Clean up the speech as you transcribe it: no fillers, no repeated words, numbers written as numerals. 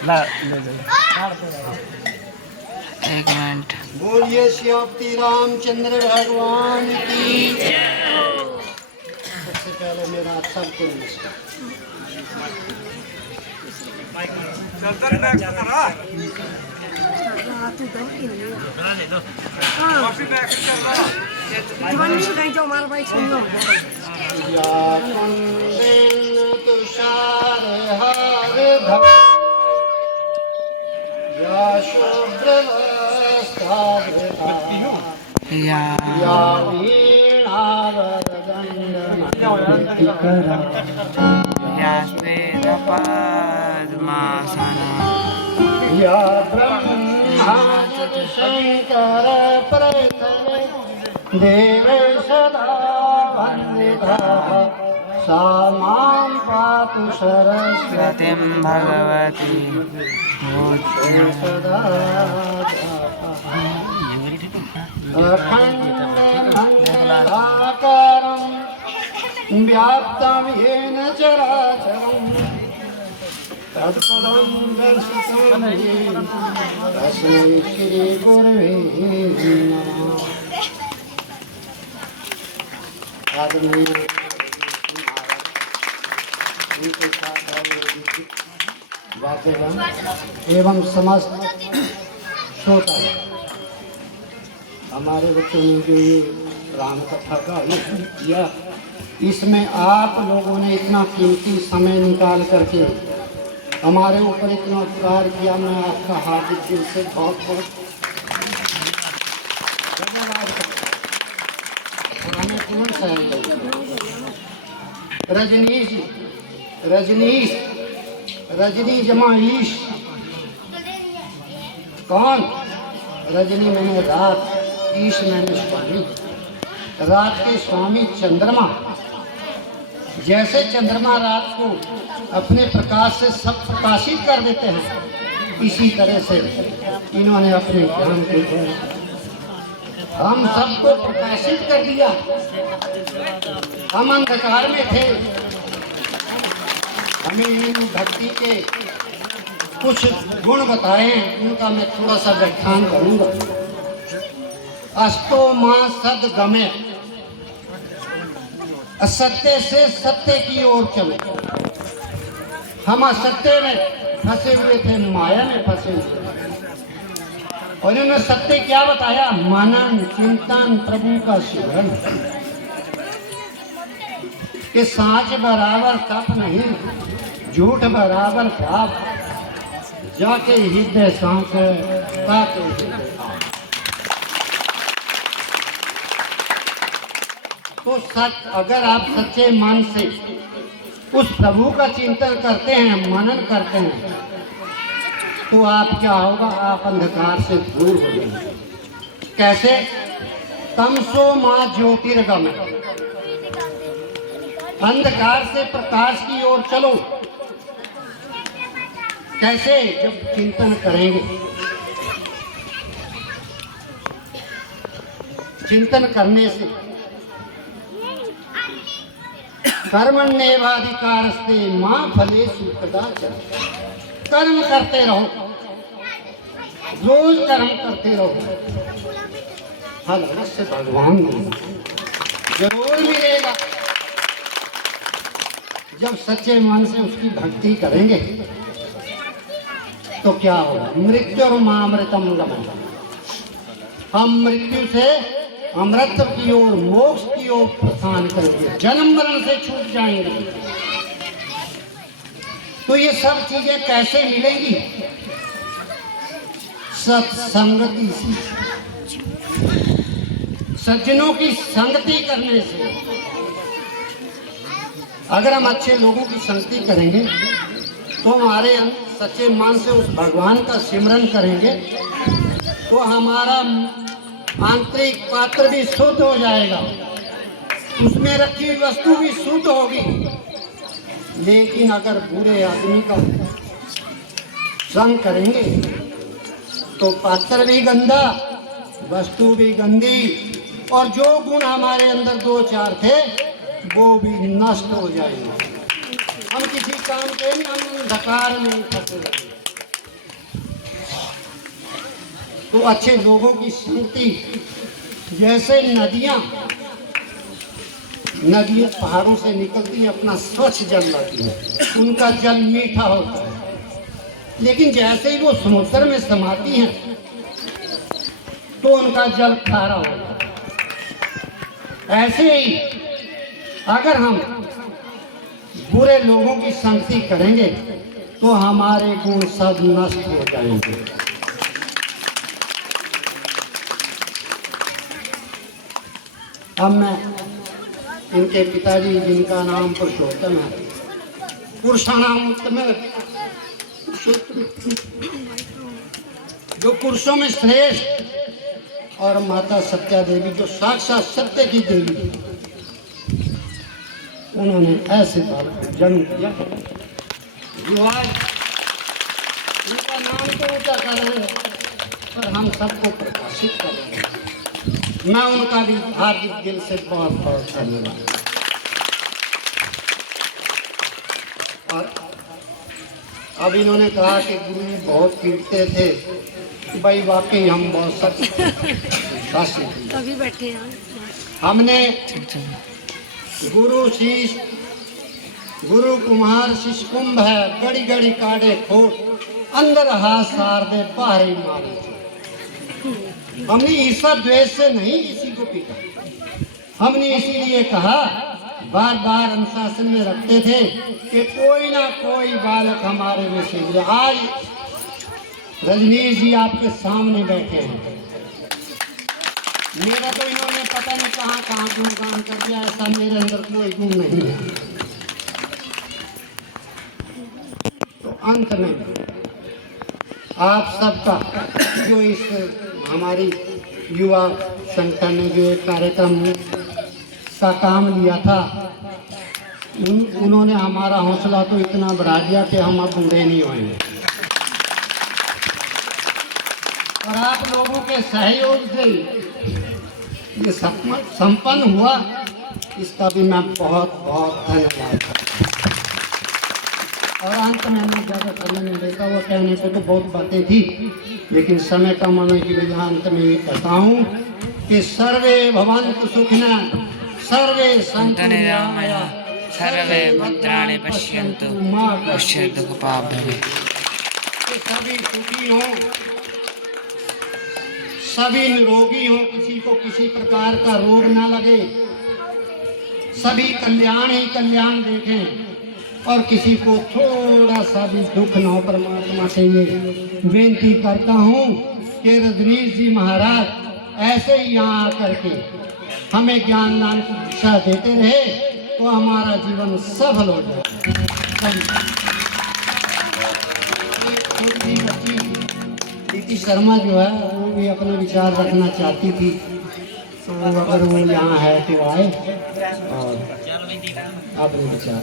एक मिनट। बोलिए श्री रामचंद्र भगवान की। सबसे पहले मेरा सबको तुषार हार या शुभ्रवस्त्रावृता या वीणावरदण्डमण्डितकरा या श्वेतपद्मासना या ब्रह्माच्युत शंकर प्रथमे देवे सदा वन्दिता सा मां पातु सरस्वती गतिं भगवती सदा अखण्डमण्डलाकारं व्याप्तं येन चराचरं तत्पदं दर्शितं येन तस्मै श्रीगुरवे नमः। आदरणीय वाद्यगण एवं समस्त श्रोता हमारे बच्चों ने जो ये राम कथा का किया, इसमें आप लोगों ने इतना कीमती समय निकाल करके हमारे ऊपर इतना उपकार किया। मैं आपका हार्दिक दिल से बहुत बहुत धन्यवाद करता हूँ। हमें कौन सा रजनी जमा ईश कौन? रजनी मैंने रात, ईश मैंने स्वामी। रात के स्वामी चंद्रमा। जैसे चंद्रमा रात को अपने प्रकाश से सब प्रकाशित कर देते हैं, इसी तरह से इन्होंने अपने ज्ञान के द्वारा हम सबको प्रकाशित कर दिया। हम अंधकार में थे। हमें इन भक्ति के कुछ गुण बताए, उनका मैं थोड़ा सा व्याख्यान करूंगा। अस्तो मां सद गमे, असत्य से सत्य की ओर चले। हम असत्य में फंसे हुए थे, माया में फंसे हुए थे। और इन्होंने सत्य क्या बताया? मनन चिंतन प्रभु का सिमरन। कि सांच बराबर तप नहीं, झूठ बराबर पाप, जाके हृदय सांच ताके तो सच। अगर आप सच्चे मन से उस प्रभु का चिंतन करते हैं, मनन करते हैं, तो आप क्या होगा? आप अंधकार से दूर हो जाएंगे। कैसे? तमसो मां ज्योतिर्गमय, अंधकार से प्रकाश की ओर चलो। कैसे? जब चिंतन करेंगे। चिंतन करने से कर्मण्येवाधिकारस्ते मां फलेषु कदाचन। कर्म करते रहो, रोज कर्म करते रहो, फल अवश्य भगवान जरूर मिलेगा। जब सच्चे मन से उसकी भक्ति करेंगे तो क्या होगा? मृत्यु और मामृतम गमन। हम मृत्यु से अमृत की ओर, मोक्ष की ओर प्रस्थान करेंगे, जन्म मरण से छूट जाएंगे। तो ये सब चीजें कैसे मिलेंगी? सत्संगति से, सज्जनों की संगति करने से। अगर हम अच्छे लोगों की संगति करेंगे तो हमारे सच्चे मन से उस भगवान का सिमरन करेंगे तो हमारा आंतरिक पात्र भी शुद्ध हो जाएगा, उसमें रखी हुई वस्तु भी शुद्ध होगी। लेकिन अगर बुरे आदमी का संग करेंगे तो पात्र भी गंदा, वस्तु भी गंदी, और जो गुण हमारे अंदर दो चार थे वो भी नष्ट हो जाएंगे। हम किसी काम के नहीं, हम अंधकार में फंसे रहेंगे। तो अच्छे लोगों की संगति, जैसे नदियां पहाड़ों से निकलती हैं, अपना स्वच्छ जल लाती हैं, उनका जल मीठा होता है, लेकिन जैसे ही वो समुद्र में समाती हैं तो उनका जल खारा होता है। ऐसे ही अगर हम बुरे लोगों की संगति करेंगे तो हमारे गुण सब नष्ट हो जाएंगे। अब मैं इनके पिताजी, जिनका नाम पुरुषोत्तम है, पुरुषाणाम उत्तम, जो पुरुषों में श्रेष्ठ, और माता सत्या देवी जो साक्षात सत्य की देवी, उन्होंने ऐसे बालक को जन्म दिया जो आज उनका नाम तो ऊंचा कर रहे हैं, पर हम सबको प्रकाशित करेंगे। मैं उनका भी हार्दिक दिल से बहुत बहुत धन्यवाद। और अब इन्होंने कहा कि गुरु जी बहुत पीटते थे, भाई वाकई हम बहुत सच अभी बैठे हैं। हमने गुरु शीश, गुरु कुम्हार शिष कुंभ है, गड़ी गड़ी काटे खोट, अंदर हाथ सार दे बाहरी मारे। हमने ईर्ष्या द्वेष से नहीं किसी को पीटा, हमने इसीलिए कहा, बार बार अनुशासन में रखते थे कि कोई ना कोई बालक हमारे में से। आज रजनीश जी आपके सामने बैठे हैं, मेरा तो इन्होंने पता नहीं कहाँ कहाँ गुणगान कर दिया, ऐसा मेरे अंदर कोई गुण नहीं है। तो अंत में आप सबका जो इस हमारी युवा संगठन ने जो एक कार्यक्रम का काम लिया था, उन्होंने हमारा हौसला तो इतना बढ़ा दिया कि हम अब बूढ़े नहीं होंगे। और आप लोगों के सहयोग से ये संपन्न हुआ, इसका भी मैं बहुत बहुत धन्यवाद करता हूँ। और अंत में मैं ज़्यादा समय नहीं लेता, वो कहने को तो बहुत बातें थी, लेकिन समय कम होने की वजह अंत में ये कहता हूँ कि सर्वे भवन्तु सुखिनः, सर्वे सन्तु निरामया, सर्वे भद्राणि पश्यन्तु मा कश्चित् दुःखभाग् भवेत्। सभी सुखी हों, सभी निरोगी हों, किसी को किसी प्रकार का रोग ना लगे, सभी कल्याण ही कल्याण देखें, और किसी को थोड़ा सा भी दुख न हो। परमात्मा से ये विनती करता हूँ कि रजनीश जी महाराज ऐसे ही यहाँ आकर के हमें ज्ञान दान की दिशा देते रहे तो हमारा जीवन सफल हो जाए। छोटी बच्ची प्रीति शर्मा जो है, वो भी अपने विचार रखना चाहती थी, तो अगर वो यहाँ है तो आए और अपने विचार